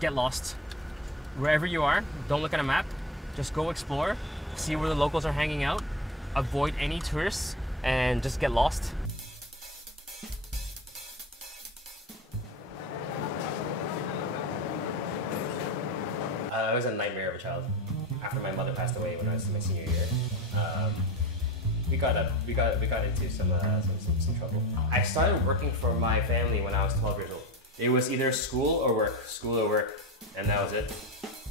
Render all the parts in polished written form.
get lost. Wherever you are, don't look at a map. Just go explore, see where the locals are hanging out, avoid any tourists, and just get lost. I was a nightmare of a child. After my mother passed away when I was in my senior year, we got into some trouble. I started working for my family when I was 12 years old. It was either school or work, and that was it.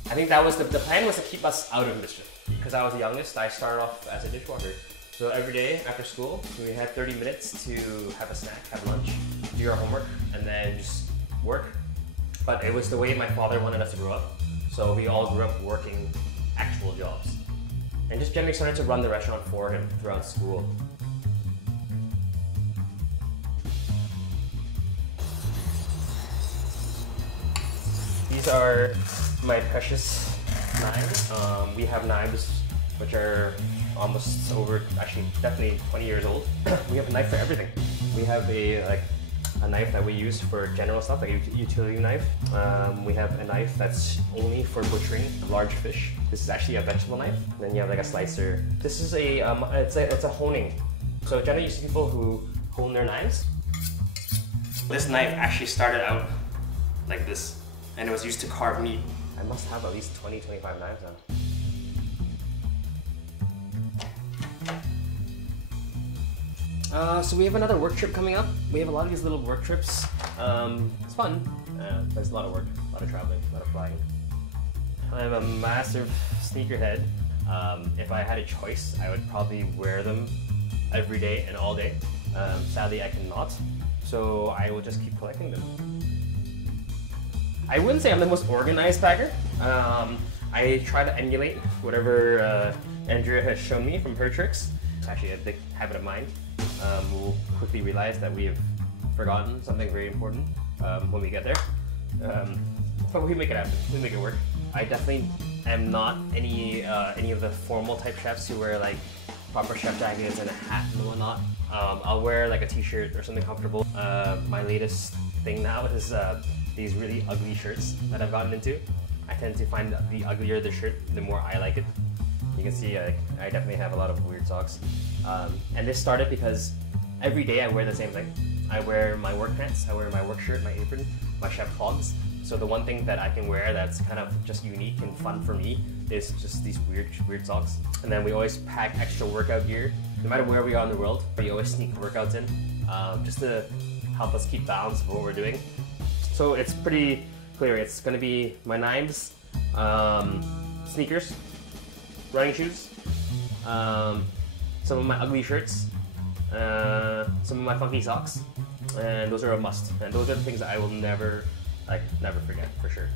I think that was the plan was to keep us out of mischief. Because I was the youngest, I started off as a dishwasher. So every day after school, we had 30 minutes to have a snack, have lunch, do our homework, and then just work. But it was the way my father wanted us to grow up. So we all grew up working actual jobs. And just generally started to run the restaurant for him throughout school. These are my precious knives. We have knives which are almost over, actually definitely 20 years old. We have a knife for everything. We have a knife that we use for general stuff, like a utility knife. We have a knife that's only for butchering large fish. This is actually a vegetable knife. Then you have like a slicer. This is it's a honing. So generally you see people who hone their knives. This knife actually started out like this, and it was used to carve meat. I must have at least 20, 25 knives now. So we have another work trip coming up. We have a lot of these little work trips. It's fun, but it's a lot of work, a lot of traveling, a lot of flying. I'm a massive sneakerhead. If I had a choice, I would probably wear them every day and all day. Sadly, I cannot, so I will just keep collecting them. I wouldn't say I'm the most organized packer. I try to emulate whatever Andrea has shown me from her tricks. It's actually a big habit of mine. We'll quickly realize that we have forgotten something very important when we get there. But we make it happen. We make it work. I definitely am not any of the formal type chefs who wear like proper chef jackets and a hat and whatnot. I'll wear like a t-shirt or something comfortable. My latest thing now is these really ugly shirts that I've gotten into. I tend to find the uglier the shirt, the more I like it. You can see I definitely have a lot of weird socks. And this started because every day I wear the same thing. I wear my work pants, I wear my work shirt, my apron, my chef clogs. So the one thing that I can wear that's kind of just unique and fun for me is just these weird socks. And then we always pack extra workout gear. No matter where we are in the world, we always sneak workouts in just to help us keep balance of what we're doing. So it's pretty clear. It's going to be my knives, sneakers, running shoes, some of my ugly shirts, some of my funky socks, and those are a must. And those are the things that I will never forget, for sure.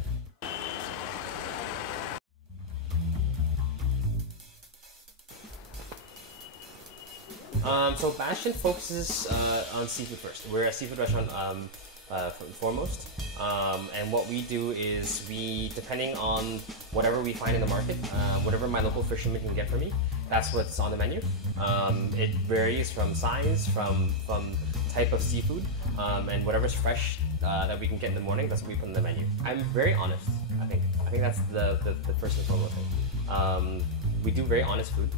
So Bastion focuses on seafood first. We're a seafood restaurant foremost, and what we do is depending on whatever we find in the market, whatever my local fisherman can get for me, that's what's on the menu. It varies from size, from type of seafood, and whatever's fresh that we can get in the morning, that's what we put in the menu. I'm very honest, I think that's the first and foremost thing. We do very honest food.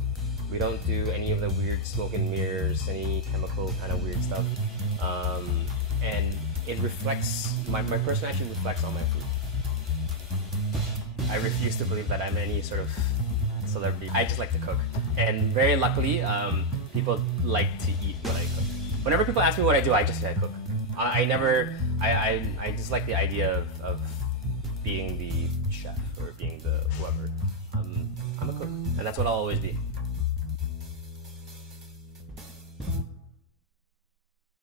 We don't do any of the weird smoke and mirrors, any chemical kind of weird stuff. And it reflects, my person actually reflects on my food. I refuse to believe that I'm any sort of celebrity. I just like to cook. And very luckily, people like to eat what I cook. Whenever people ask me what I do, I just say I cook. I just like the idea of being the chef or being the whoever. I'm a cook, and that's what I'll always be.